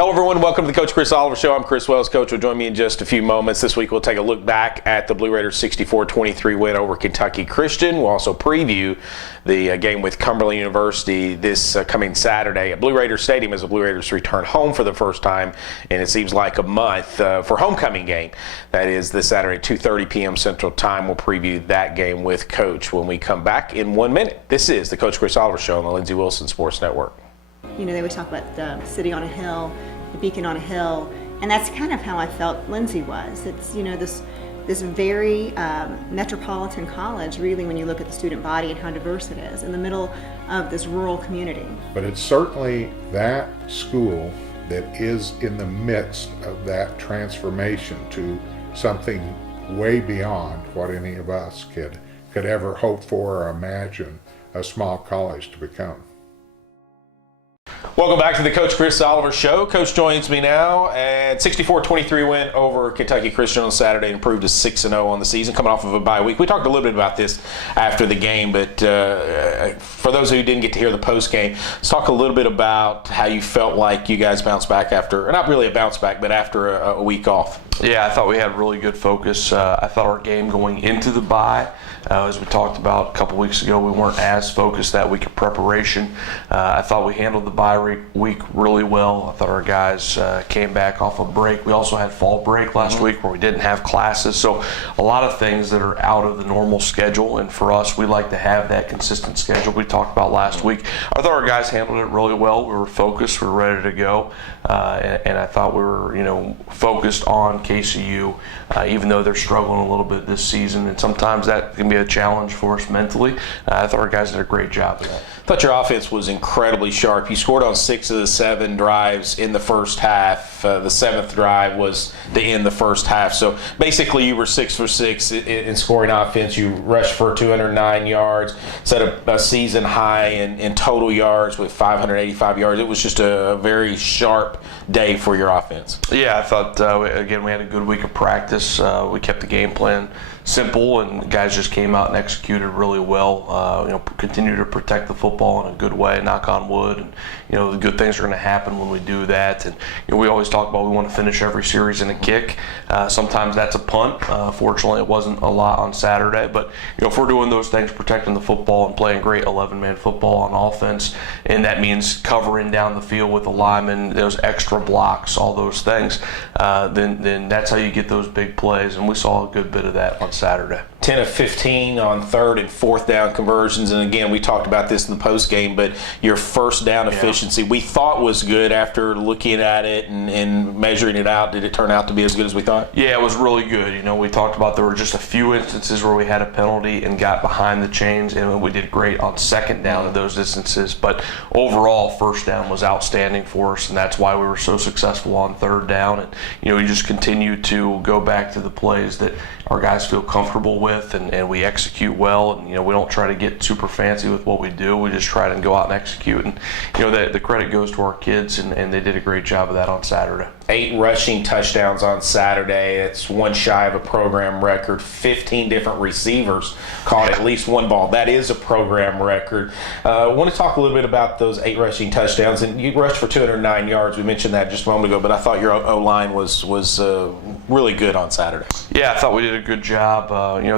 Hello, everyone. Welcome to the Coach Chris Oliver Show. I'm Chris Wells. Coach will join me in just a few moments. This week, we'll take a look back at the Blue Raiders' 64-23 win over Kentucky Christian. We'll also preview the game with Cumberland University this coming Saturday at Blue Raiders Stadium as the Blue Raiders return home for the first time, and it seems like a month for homecoming game. That is this Saturday, 2:30 p.m. Central Time. We'll preview that game with Coach when we come back in 1 minute. This is the Coach Chris Oliver Show on the Lindsey Wilson Sports Network. You know, they always talk about the city on a hill, the beacon on a hill, and that's kind of how I felt Lindsey was. It's, you know, this very metropolitan college, really, when you look at the student body and how diverse it is, in the middle of this rural community. But it's certainly that school that is in the midst of that transformation to something way beyond what any of us could ever hope for or imagine a small college to become. Welcome back to the Coach Chris Oliver Show. Coach joins me now, and 64-23 win over Kentucky Christian on Saturday, improved to 6-0 on the season, coming off of a bye week. We talked a little bit about this after the game, but for those who didn't get to hear the post game, let's talk a little bit about how you felt like you guys bounced back after, not really a bounce back, but after a week off. Yeah, I thought we had really good focus. I thought our game going into the bye, as we talked about a couple weeks ago, we weren't as focused that week of preparation. I thought we handled the bye week really well. I thought our guys came back off a break. We also had fall break last week where we didn't have classes. So a lot of things that are out of the normal schedule. And for us, we like to have that consistent schedule we talked about last week. I thought our guys handled it really well. We were focused. We were ready to go. And I thought we were, focused on KCU, even though they're struggling a little bit this season. And sometimes that can be a challenge for us mentally. I thought our guys did a great job of that. I thought your offense was incredibly sharp. You scored on 6 of the 7 drives in the first half. The 7th drive was to end the first half. So basically you were 6 for 6 in scoring offense. You rushed for 209 yards, set a season high in total yards with 585 yards. It was just a very sharp day for your offense. Yeah, I thought, again, we had a good week of practice. We kept the game plan simple, and the guys just came out and executed really well. Continue to protect the football in a good way, knock on wood, and the good things are going to happen when we do that. And we always talk about we want to finish every series in a kick. Sometimes that's a punt. Fortunately, it wasn't a lot on Saturday, but if we're doing those things, protecting the football and playing great 11-man football on offense, and that means covering down the field with the linemen, those extra blocks, all those things, then that's how you get those big plays, and we saw a good bit of that on Saturday. 10 of 15 on 3rd and 4th down conversions, and again, we talked about this in the post game, but your first down efficiency we thought was good after looking at it and measuring it out. Did it turn out to be as good as we thought? Yeah, it was really good. We talked about there were just a few instances where we had a penalty and got behind the chains, and we did great on 2nd down in those instances, but overall, 1st down was outstanding for us, and that's why we were so successful on 3rd down. And we just continue to go back to the plays that our guys feel comfortable with, and we execute well, and we don't try to get super fancy with what we do. We just try to go out and execute, and the credit goes to our kids, and they did a great job of that on Saturday. 8 rushing touchdowns on Saturday. It's one shy of a program record. 15 different receivers caught at least one ball. That is a program record. I want to talk a little bit about those 8 rushing touchdowns. And you rushed for 209 yards. We mentioned that just a moment ago, but I thought your O-line was really good on Saturday. Yeah, I thought we did a good job.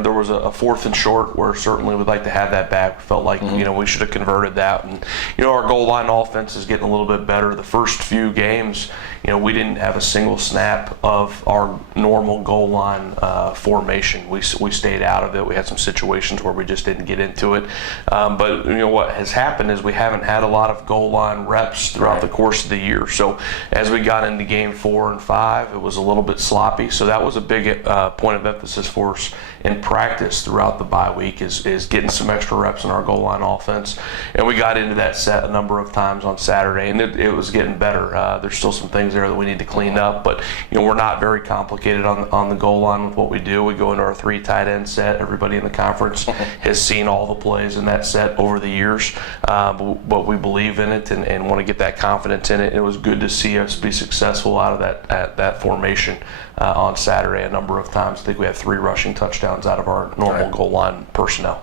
There was a 4th and short where certainly we'd like to have that back. We felt like we should have converted that. And our goal line offense is getting a little bit better. The first few games, we didn't have a single snap of our normal goal line formation. We stayed out of it. We had some situations where we just didn't get into it. But what has happened is we haven't had a lot of goal line reps throughout the course of the year. So as we got into game 4 and 5, it was a little bit sloppy. So that was a big point of emphasis for us in practice throughout the bye week is getting some extra reps in our goal line offense. And we got into that set a number of times on Saturday, and it was getting better. There's still some things there that we need to clean up, but we're not very complicated on the goal line with what we do. We go into our 3 tight end set. Everybody in the conference has seen all the plays in that set over the years, but we believe in it and want to get that confidence in it. It was good to see us be successful out of that formation on Saturday a number of times. I think we had 3 rushing touchdowns out of our normal goal line personnel.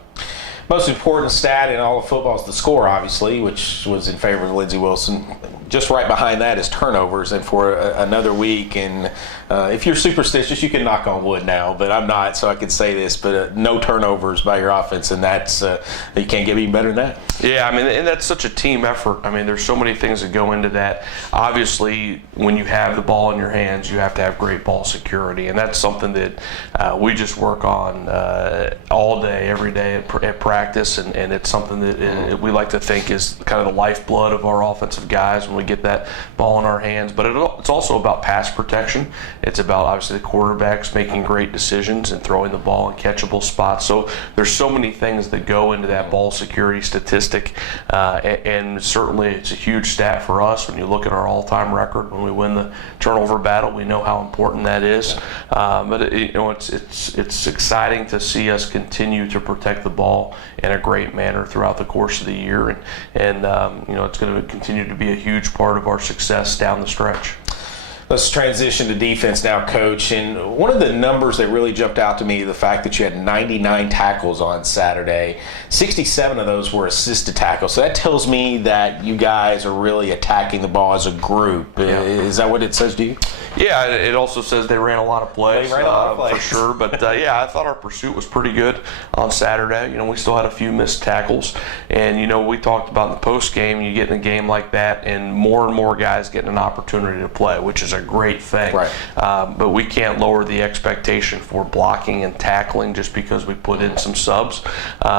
Most important stat in all of football is the score, obviously, which was in favor of Lindsey Wilson. just right behind that is turnovers, and for another week. And if you're superstitious, you can knock on wood now, but I'm not, so I could say this. But no turnovers by your offense, and that's you can't get any better than that. Yeah, I mean, and that's such a team effort. I mean, there's so many things that go into that. Obviously, when you have the ball in your hands, you have to have great ball security, and that's something that we just work on all day, every day at practice, and it's something that we like to think is kind of the lifeblood of our offensive guys when we get that ball in our hands. But it's also about pass protection. It's about, obviously, the quarterbacks making great decisions and throwing the ball in catchable spots. So there's so many things that go into that ball security statistic, and certainly it's a huge stat for us. When you look at our all-time record, when we win the turnover battle, we know how important that is. But it's exciting to see us continue to protect the ball in a great manner throughout the course of the year, and it's going to continue to be a huge part of our success down the stretch. Let's transition to defense now, Coach. And one of the numbers that really jumped out to me, the fact that you had 99 tackles on Saturday. 67 of those were assisted tackles. So that tells me that you guys are really attacking the ball as a group. Yeah. Is that what it says to you? Yeah, it also says they ran a lot of plays, they ran a lot of plays. For sure. But yeah, I thought our pursuit was pretty good on Saturday. We still had a few missed tackles, and we talked about in the post game. You get in a game like that, and more guys getting an opportunity to play, which is a great thing. Right. But we can't lower the expectation for blocking and tackling just because we put in some subs.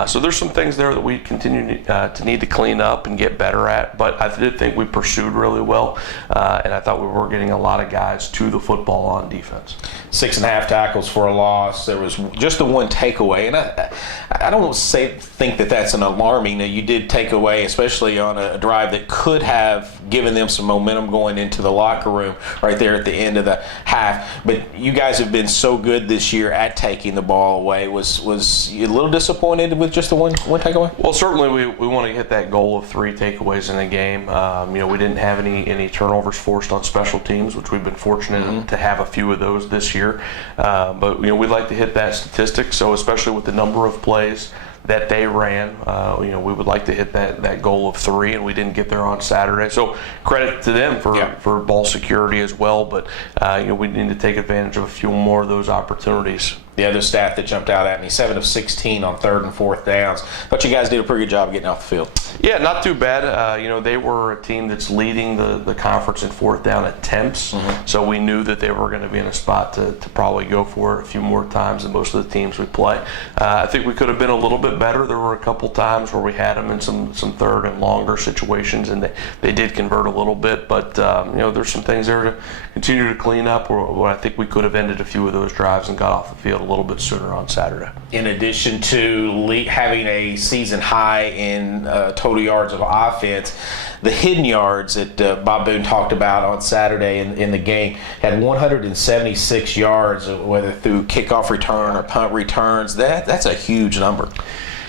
So there's some things there that we continue to need to clean up and get better at. But I did think we pursued really well, and I thought we were getting a lot of guys to the football on defense. 6.5 tackles for a loss. There was just the one takeaway, and I don't think that that's an alarming. Now, you did take away, especially on a drive that could have given them some momentum going into the locker room right there at the end of the half. But you guys have been so good this year at taking the ball away. Was you a little disappointed with just the one takeaway? Well, certainly we want to hit that goal of 3 takeaways in a game. We didn't have any turnovers forced on special teams, which we've been fortunate to have a few of those this year. But we'd like to hit that statistic. So especially with the number of plays that they ran, we would like to hit that goal of 3, and we didn't get there on Saturday. So credit to them for ball security as well. But we need to take advantage of a few more of those opportunities. The other stat that jumped out at me, 7 of 16 on 3rd and 4th downs. But you guys did a pretty good job of getting off the field. Yeah, not too bad. They were a team that's leading the conference in 4th down attempts. So we knew that they were going to be in a spot to probably go for it a few more times than most of the teams we play. I think we could have been a little bit better. There were a couple times where we had them in some 3rd and longer situations, and they did convert a little bit. But there's some things there to continue to clean up where I think we could have ended a few of those drives and got off the field a little bit sooner on Saturday. In addition to having a season high in total yards of offense, the hidden yards that Bob Boone talked about on Saturday in the game had 176 yards, whether through kickoff return or punt returns. That's a huge number.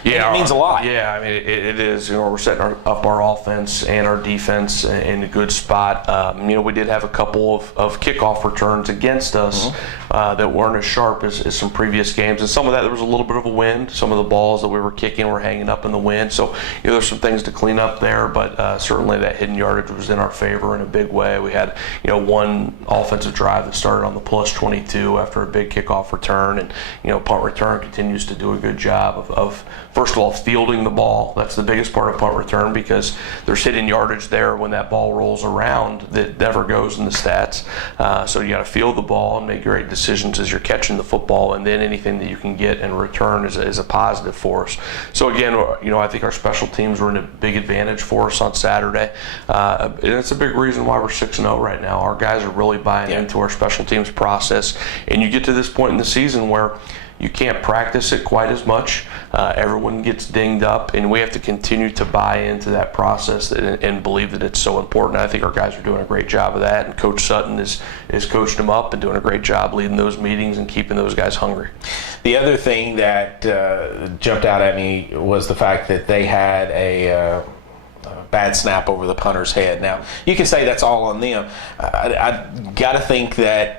Yeah, and it means a lot. Yeah, I mean, it is. We're setting up our offense and our defense in a good spot. We did have a couple of kickoff returns against us that weren't as sharp as some previous games, and some of that there was a little bit of a wind. Some of the balls that we were kicking were hanging up in the wind, so there's some things to clean up there. But certainly that hidden yardage was in our favor in a big way. We had one offensive drive that started on the plus 22 after a big kickoff return, and punt return continues to do a good job of first of all, fielding the ball. That's the biggest part of punt return, because there's hidden yardage there when that ball rolls around that never goes in the stats. So you got to field the ball and make great decisions as you're catching the football, and then anything that you can get in return is a positive for us. So again, I think our special teams were in a big advantage for us on Saturday. And it's a big reason why we're 6-0 right now. Our guys are really buying into our special teams process, and you get to this point in the season where you can't practice it quite as much. Everyone gets dinged up, and we have to continue to buy into that process and believe that it's so important. I think our guys are doing a great job of that, and Coach Sutton is coached them up and doing a great job leading those meetings and keeping those guys hungry. The other thing that jumped out at me was the fact that they had a bad snap over the punter's head. Now, you can say that's all on them. I got to think that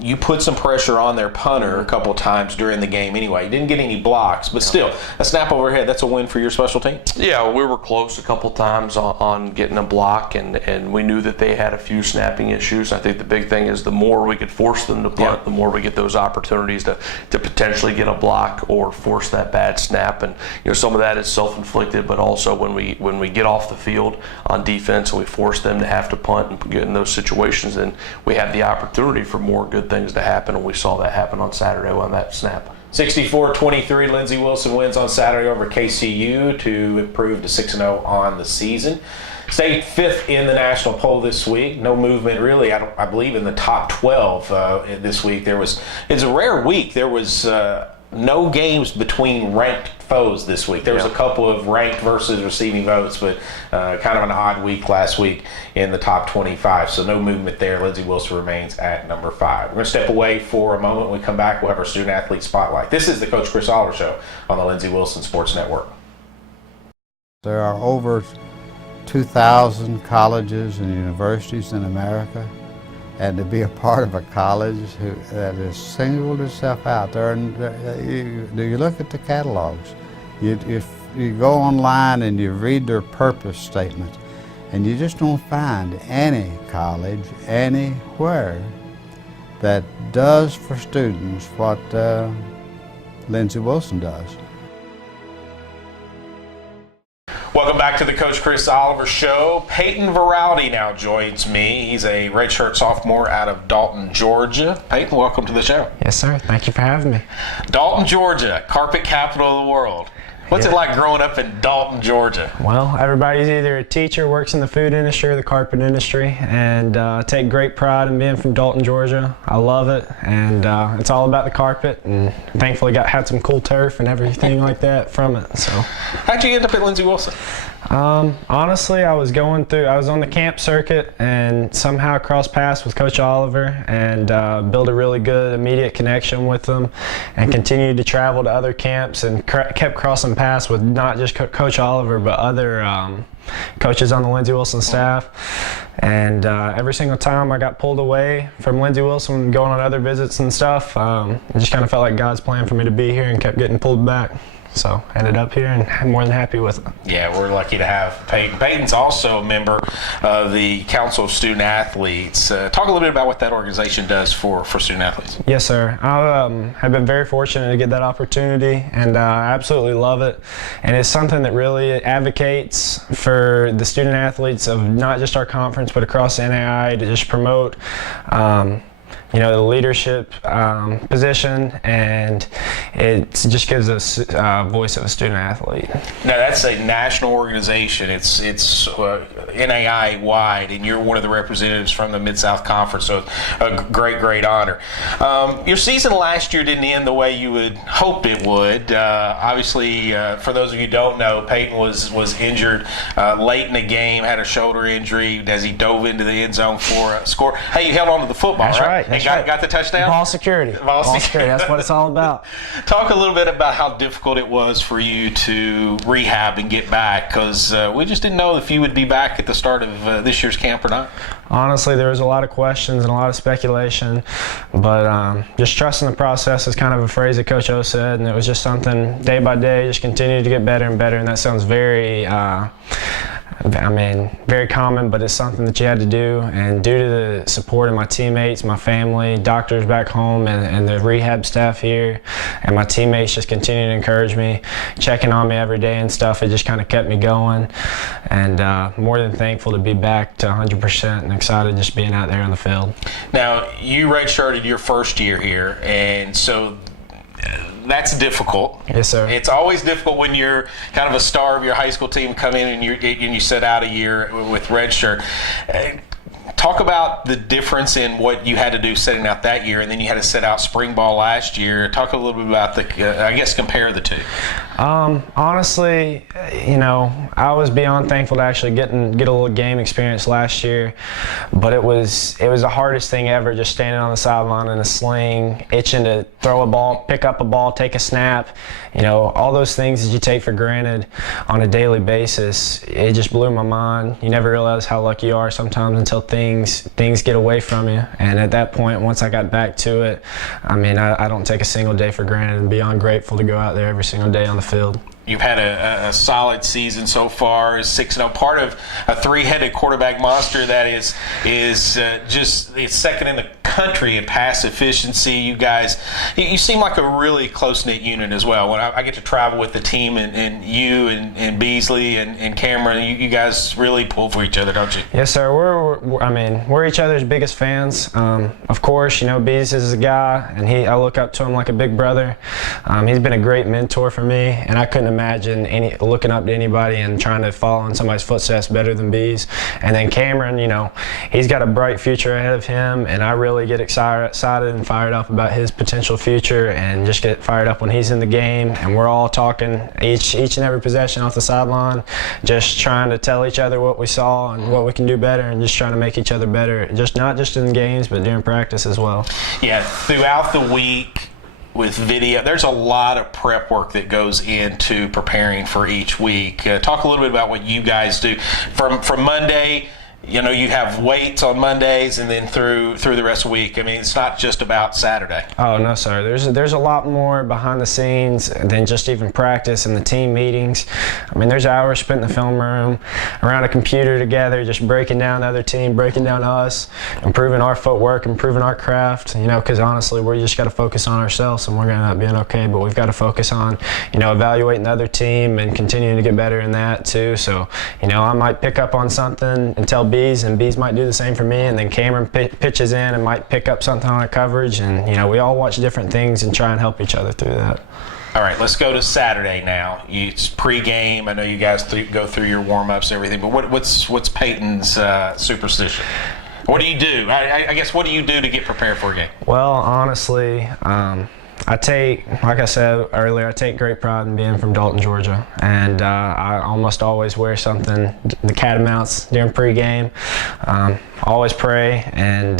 you put some pressure on their punter a couple times during the game anyway. You didn't get any blocks, but still, a snap overhead, that's a win for your special team. Yeah, we were close a couple times on getting a block, and we knew that they had a few snapping issues. I think the big thing is the more we could force them to punt, the more we get those opportunities to potentially get a block or force that bad snap. And some of that is self-inflicted, but also when we get off the field on defense and we force them to have to punt and get in those situations, then we have the opportunity for more good things to happen, and we saw that happen on Saturday on that snap. 64-23, Lindsey Wilson wins on Saturday over KCU to improve to 6-0 on the season. Stayed 5th in the national poll this week. No movement really, I believe, in the top 12 this week. It's a rare week. There was no games between ranked foes this week. There was a couple of ranked versus receiving votes, but kind of an odd week last week in the top 25. So no movement there. Lindsey Wilson remains at number 5. We're going to step away for a moment. When we come back, we'll have our student athlete spotlight. This is the Coach Chris Oliver Show on the Lindsey Wilson Sports Network. There are over 2,000 colleges and universities in America, and to be a part of a college that has singled itself out. You look at the catalogs, if you go online and you read their purpose statement, and you just don't find any college anywhere that does for students what Lindsey Wilson does. Welcome back to the Coach Chris Oliver Show. Payton Veraldi now joins me. He's a redshirt sophomore out of Dalton, Georgia. Payton, welcome to the show. Yes, sir. Thank you for having me. Dalton, Georgia, carpet capital of the world. What's it like growing up in Dalton, Georgia? Well, everybody's either a teacher, works in the food industry or the carpet industry, and take great pride in being from Dalton, Georgia. I love it, and it's all about the carpet, and thankfully had some cool turf and everything like that from it. So, how'd you end up at Lindsey Wilson? Honestly, I was on the camp circuit and somehow crossed paths with Coach Oliver and built a really good immediate connection with them, and continued to travel to other camps and kept crossing paths with not just Coach Oliver but other coaches on the Lindsey Wilson staff. And every single time I got pulled away from Lindsey Wilson going on other visits and stuff, it just kind of felt like God's plan for me to be here, and kept getting pulled back. So ended up here, and I'm more than happy with it. Yeah, we're lucky to have Payton. Payton's also a member of the Council of Student Athletes. Talk a little bit about what that organization does for student athletes. Yes, sir. I have been very fortunate to get that opportunity, and I absolutely love it. And it's something that really advocates for the student athletes of not just our conference, but across the NAI, to just promote the leadership position, and it just gives us a voice of a student athlete. Now, that's a national organization. It's NAI wide, and you're one of the representatives from the Mid-South Conference, so a great honor. Your season last year didn't end the way you would hope it would. Obviously, for those of you who don't know, Payton was injured late in the game, had a shoulder injury as he dove into the end zone for a score. Hey, you held on to the football, That's right? That's Got the touchdown? Ball security. Ball security. That's what it's all about. Talk a little bit about how difficult it was for you to rehab and get back, because we just didn't know if you would be back at the start of this year's camp or not. Honestly, there was a lot of questions and a lot of speculation, but just trusting the process is kind of a phrase that Coach O said, and it was just something day by day, just continued to get better and better, and that sounds very very common, but it's something that you had to do. And due to the support of my teammates, my family, doctors back home, and the rehab staff here, and my teammates just continued to encourage me, checking on me every day and stuff, it just kind of kept me going. And more than thankful to be back to 100% and excited just being out there on the field. Now, you redshirted your first year here, and so that's difficult. Yes, sir. It's always difficult when you're kind of a star of your high school team, come in and you sit out a year with redshirt. Talk about the difference in what you had to do setting out that year, and then you had to set out spring ball last year. Talk a little bit about compare the two. Honestly, I was beyond thankful to actually get a little game experience last year, but it was the hardest thing ever, just standing on the sideline in a sling, itching to throw a ball, pick up a ball, take a snap. All those things that you take for granted on a daily basis. It just blew my mind. You never realize how lucky you are sometimes until things get away from you. And at that point, once I got back to it, I don't take a single day for granted, and beyond grateful to go out there every single day on the field. You've had a solid season so far, 6-0, part of a three-headed quarterback monster that is second in the country in pass efficiency. You guys, you seem like a really close-knit unit as well. When I get to travel with the team, and you and Beasley and Cameron, you guys really pull for each other, don't you? Yes, sir. We're each other's biggest fans. Of course, Bees is a guy, and I look up to him like a big brother. He's been a great mentor for me, and I couldn't imagine looking up to anybody and trying to follow in somebody's footsteps better than Bees. And then Cameron, he's got a bright future ahead of him, and I really get excited and fired up about his potential future, and just get fired up when he's in the game. And we're all talking each and every possession off the sideline, just trying to tell each other what we saw and what we can do better, and just trying to make each other better, not just in games, but during practice as well. Yeah, throughout the week, with video, there's a lot of prep work that goes into preparing for each week. Talk a little bit about what you guys do from Monday. You have weights on Mondays, and then through the rest of the week. It's not just about Saturday. Oh, no, sir. There's a lot more behind the scenes than just even practice and the team meetings. There's hours spent in the film room, around a computer together, just breaking down the other team, breaking down us, improving our footwork, improving our craft. Because honestly, we just got to focus on ourselves, and we're going to end up being okay. But we've got to focus on, evaluating the other team and continuing to get better in that too. So, I might pick up on something and tell Bees, and Bees might do the same for me, and then Cameron pitches in and might pick up something on a coverage, and we all watch different things and try and help each other through that. All right, let's go to Saturday now. It's pregame. I know you guys go through your warm-ups and everything, but what's Payton's superstition? What do you do? I guess, what do you do to get prepared for a game? Well, honestly, like I said earlier, I take great pride in being from Dalton, Georgia, and I almost always wear something, the catamounts during pregame. Always pray, and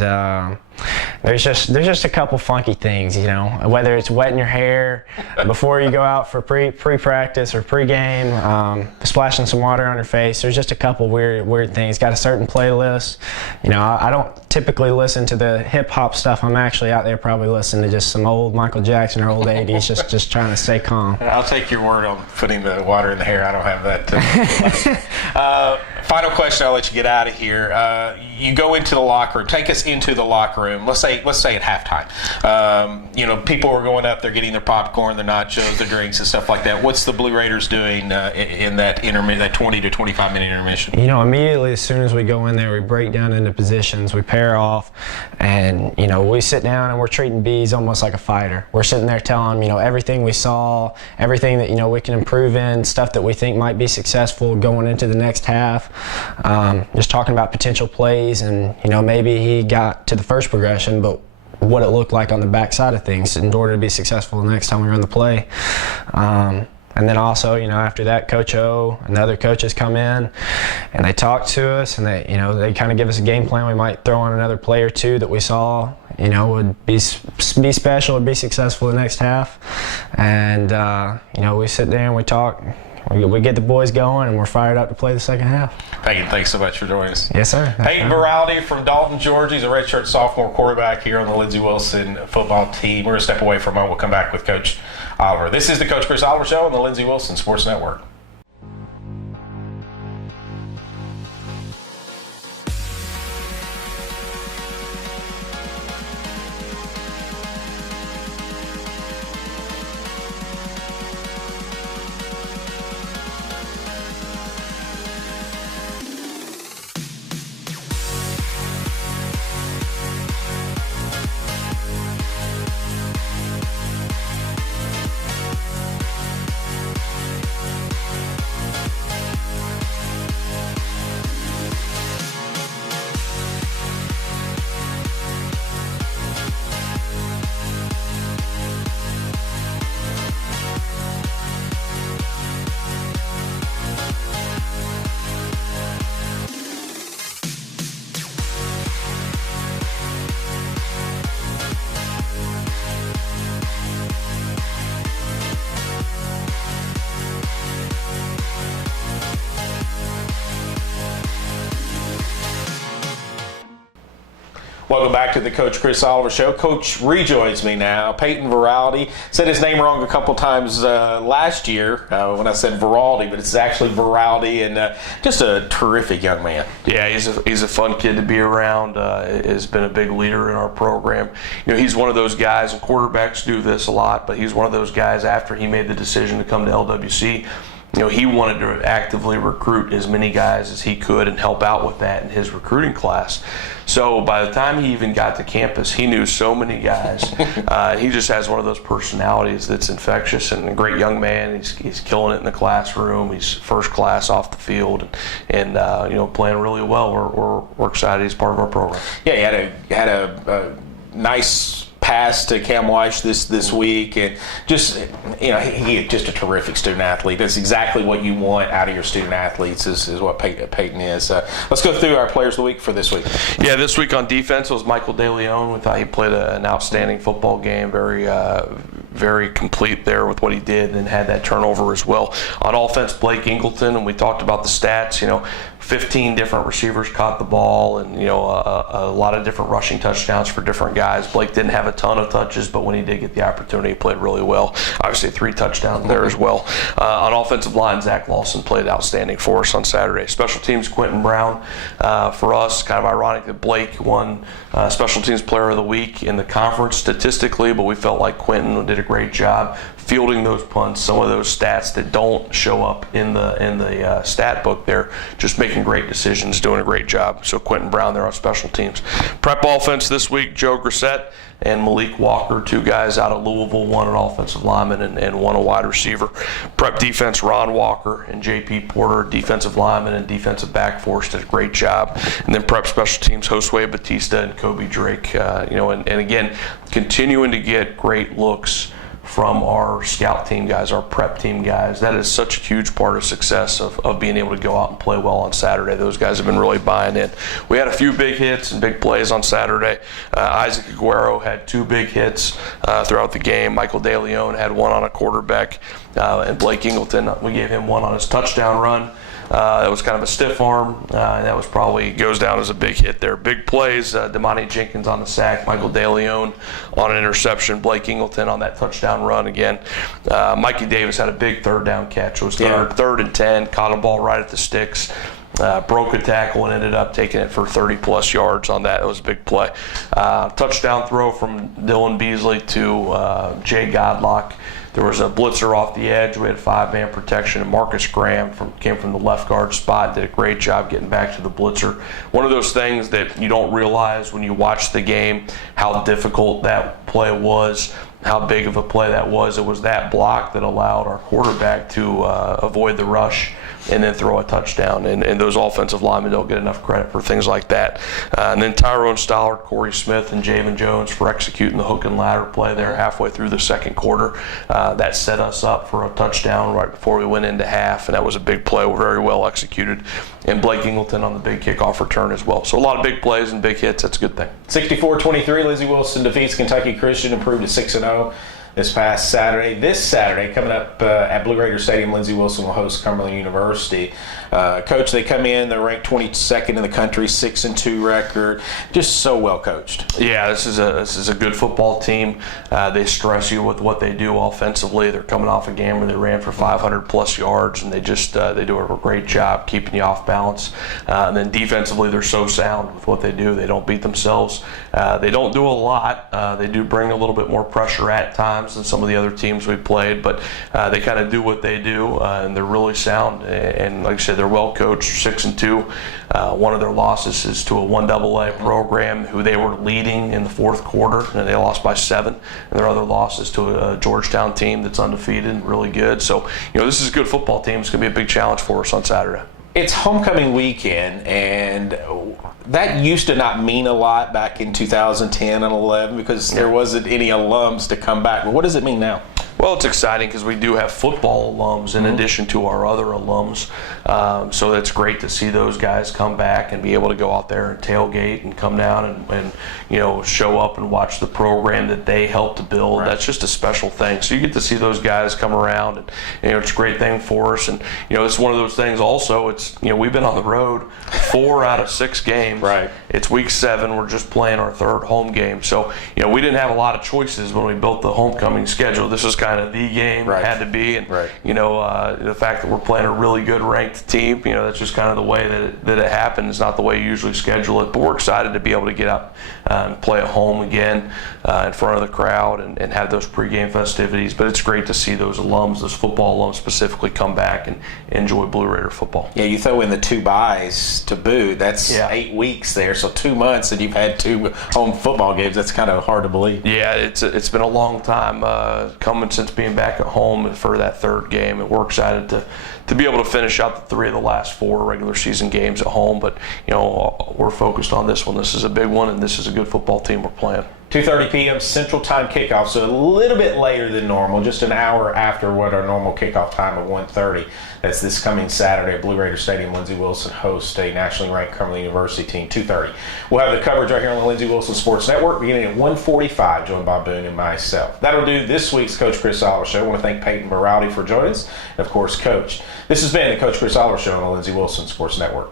there's just a couple funky things, whether it's wetting your hair before you go out for pre-practice or pre-game, splashing some water on your face. There's just a couple weird things. Got a certain playlist. I don't typically listen to the hip hop stuff. I'm actually out there probably listening to just some old Michael Jackson or old 80s, just trying to stay calm. I'll take your word on putting the water in the hair. I don't have that. Final question, I'll let you get out of here. You go into the locker room. Take us into the locker room. Let's say at halftime. People are going up. They're getting their popcorn, their nachos, their drinks, and stuff like that. What's the Blue Raiders doing in that 20 to 25 minute intermission? Immediately as soon as we go in there, we break down into positions. We pair off, and we sit down and we're treating Bees almost like a fighter. We're sitting there telling them, everything we saw, everything that we can improve in, stuff that we think might be successful going into the next half. Just talking about potential plays, and maybe he got to the first progression, but what it looked like on the back side of things in order to be successful the next time we run the play. And then also, after that, Coach O and the other coaches come in and they talk to us, and they kind of give us a game plan. We might throw on another play or two that we saw, would be special or be successful the next half. And, we sit there and we talk. We get the boys going, and we're fired up to play the second half. Payton, thanks so much for joining us. Yes, sir. Payton Veraldi from Dalton, Georgia. He's a redshirt sophomore quarterback here on the Lindsey Wilson football team. We're going to step away for a moment. We'll come back with Coach Oliver. This is the Coach Chris Oliver Show on the Lindsey Wilson Sports Network. Welcome back to the Coach Chris Oliver Show. Coach rejoins me now. Payton Veraldi. Said his name wrong a couple times last year when I said Veraldi, but it's actually Veraldi, and just a terrific young man. Yeah, he's a fun kid to be around. Has been a big leader in our program. He's one of those guys, and quarterbacks do this a lot, but he's one of those guys after he made the decision to come to LWC. He wanted to actively recruit as many guys as he could and help out with that in his recruiting class. So by the time he even got to campus, he knew so many guys. He just has one of those personalities that's infectious, and a great young man. He's killing it in the classroom. He's first class off the field, and playing really well. We're excited he's part of our program. Yeah, he had a nice pass to Cam Weiss this week, and just he just a terrific student athlete. That's exactly what you want out of your student athletes is what Payton is. Let's go through our players of the week for this week. Yeah, this week on defense was Michael DeLeon. We thought he played an outstanding football game, very complete there with what he did, and had that turnover as well. On offense, Blake Ingleton, and we talked about the stats. 15 different receivers caught the ball, and a lot of different rushing touchdowns for different guys. Blake didn't have a ton of touches, but when he did get the opportunity, he played really well. Obviously 3 touchdowns there as well. On offensive line, Zach Lawson played outstanding for us on Saturday. Special teams, Quentin Brown. For us, kind of ironic that Blake won Special Teams Player of the Week in the conference statistically, but we felt like Quentin did a great job fielding those punts, some of those stats that don't show up in the stat book there, just making great decisions, doing a great job. So Quentin Brown there on special teams. Prep offense this week, Joe Grissett and Malik Walker, 2 guys out of Louisville, 1 an offensive lineman and 1 a wide receiver. Prep defense, Ron Walker and J.P. Porter, defensive lineman and defensive back force, did a great job. And then prep special teams, Josue Batista and Kobe Drake. And again, continuing to get great looks from our scout team guys, our prep team guys. That is such a huge part of success of being able to go out and play well on Saturday. Those guys have been really buying in. We had a few big hits and big plays on Saturday. Isaac Aguero had 2 big hits throughout the game. Michael DeLeon had 1 on a quarterback. And Blake Ingleton, we gave him 1 on his touchdown run. That was kind of a stiff arm, and that was probably goes down as a big hit there. Big plays, Damani Jenkins on the sack, Michael DeLeon on an interception, Blake Ingleton on that touchdown run again. Mikey Davis had a big 3rd down catch. It was 3rd and 10, caught a ball right at the sticks. Broke a tackle and ended up taking it for 30-plus yards on that. It was a big play. Touchdown throw from Dylan Beasley to Jay Godlock. There was a blitzer off the edge. We had 5-man protection, and Marcus Graham came from the left guard spot, did a great job getting back to the blitzer. One of those things that you don't realize when you watch the game, how difficult that play was, how big of a play that was. It was that block that allowed our quarterback to avoid the rush and then throw a touchdown. And those offensive linemen don't get enough credit for things like that. And then Tyrone Stollard, Corey Smith, and Javen Jones for executing the hook and ladder play there halfway through the second quarter. That set us up for a touchdown right before we went into half, and that was a big play, very well executed. And Blake Ingleton on the big kickoff return as well. So a lot of big plays and big hits. That's a good thing. 64-23, Lindsey Wilson defeats Kentucky Christian, improved to 6-0. This past Saturday. This Saturday, coming up at Blue Raider Stadium, Lindsey Wilson will host Cumberland University. Coach, they come in, they're ranked 22nd in the country, 6-2 record. Just so well coached. Yeah, this is a good football team. They stress you with what they do offensively. They're coming off a game where they ran for 500-plus yards, and they do a great job keeping you off balance. And then defensively, they're so sound with what they do. They don't beat themselves. They don't do a lot. They do bring a little bit more pressure at times than some of the other teams we played, but they kind of do what they do, and they're really sound. And like I said, they're well coached, 6-2. One of their losses is to a 1AA program who they were leading in the 4th quarter, and they lost by 7. And their other loss is to a Georgetown team that's undefeated and really good. So, this is a good football team. It's going to be a big challenge for us on Saturday. It's homecoming weekend, and that used to not mean a lot back in 2010 and 11 because there wasn't any alums to come back. But what does it mean now? Well, it's exciting because we do have football alums in addition to our other alums. So that's great to see those guys come back and be able to go out there and tailgate and come down and show up and watch the program that they helped to build. Right. That's just a special thing. So you get to see those guys come around, and it's a great thing for us. And it's one of those things also, it's we've been on the road 4 out of 6 games. Right. it's week 7. We're just playing our 3rd home game. So, we didn't have a lot of choices when we built the homecoming schedule. This is kind of the game it had to be. And, the fact that we're playing a really good ranked team, that's just kind of the way that it happens, not the way you usually schedule it. But we're excited to be able to get up and play at home again in front of the crowd and have those pregame festivities. But it's great to see those alums, those football alums specifically, come back and enjoy Blue Raider football. Yeah, you throw in the 2 byes to boot. That's 8 weeks there, so 2 months and you've had 2 home football games. That's kind of hard to believe. Yeah, it's been a long time coming since being back at home for that 3rd game, and we're excited to be able to finish out the 3 of the last 4 regular season games at home. But we're focused on this one. This is a big one, and this is a good football team we're playing. 2:30 p.m. Central Time kickoff, so a little bit later than normal, just an hour after what our normal kickoff time of 1:30. That's this coming Saturday at Blue Raider Stadium. Lindsey Wilson hosts a nationally ranked Cumberland University team, 2:30. We'll have the coverage right here on the Lindsey Wilson Sports Network beginning at 1:45, joined by Boone and myself. That'll do this week's Coach Chris Oliver Show. I want to thank Payton Veraldi for joining us, and of course, Coach. This has been the Coach Chris Oliver Show on the Lindsey Wilson Sports Network.